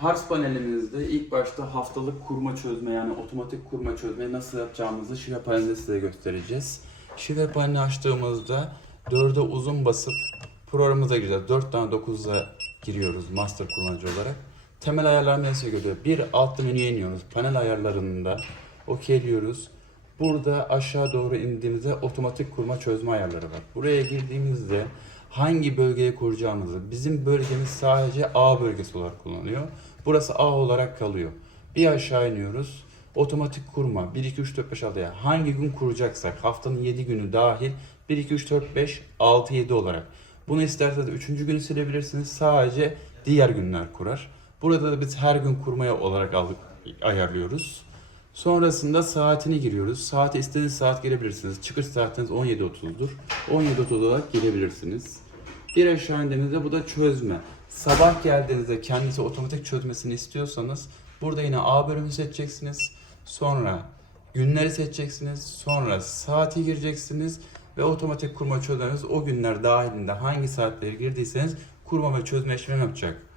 Pars panelimizde ilk başta haftalık kurma çözme yani otomatik kurma çözmeyi nasıl yapacağımızı şifre panelinde size göstereceğiz. Şifre panelini açtığımızda 4'e uzun basıp programımıza gireceğiz. 4 tane 9'a giriyoruz master kullanıcı olarak. Temel ayarlar nasıl görüyor? Bir alt menüye iniyoruz. Panel ayarlarında OK diyoruz. Burada aşağı doğru indiğimizde otomatik kurma çözme ayarları var. Buraya girdiğimizde hangi bölgeye kuracağımızı, bizim bölgemiz sadece A bölgesi olarak kullanılıyor. Burası A olarak kalıyor. Bir aşağı iniyoruz. Otomatik kurma 1 2 3 4 5 6'ya hangi gün kuracaksak haftanın 7 günü dahil 1 2 3 4 5 6 7 olarak. Bunu isterseniz 3. günü silebilirsiniz. Sadece diğer günler kurar. Burada da biz her gün kurmaya olarak aldık, ayarlıyoruz. Sonrasında saatini giriyoruz. Saate istediğiniz saat girebilirsiniz. Çıkış saatiniz 17.30'dur. 17.30 olarak girebilirsiniz. Bir aşağı indiğinizde bu da çözme. Sabah geldiğinizde kendisi otomatik çözmesini istiyorsanız burada yine A bölümünü seçeceksiniz. Sonra günleri seçeceksiniz. Sonra saati gireceksiniz ve otomatik kurma çözmeniz o günler dahilinde hangi saatleri girdiyseniz kurma ve çözme işlemi yapacak.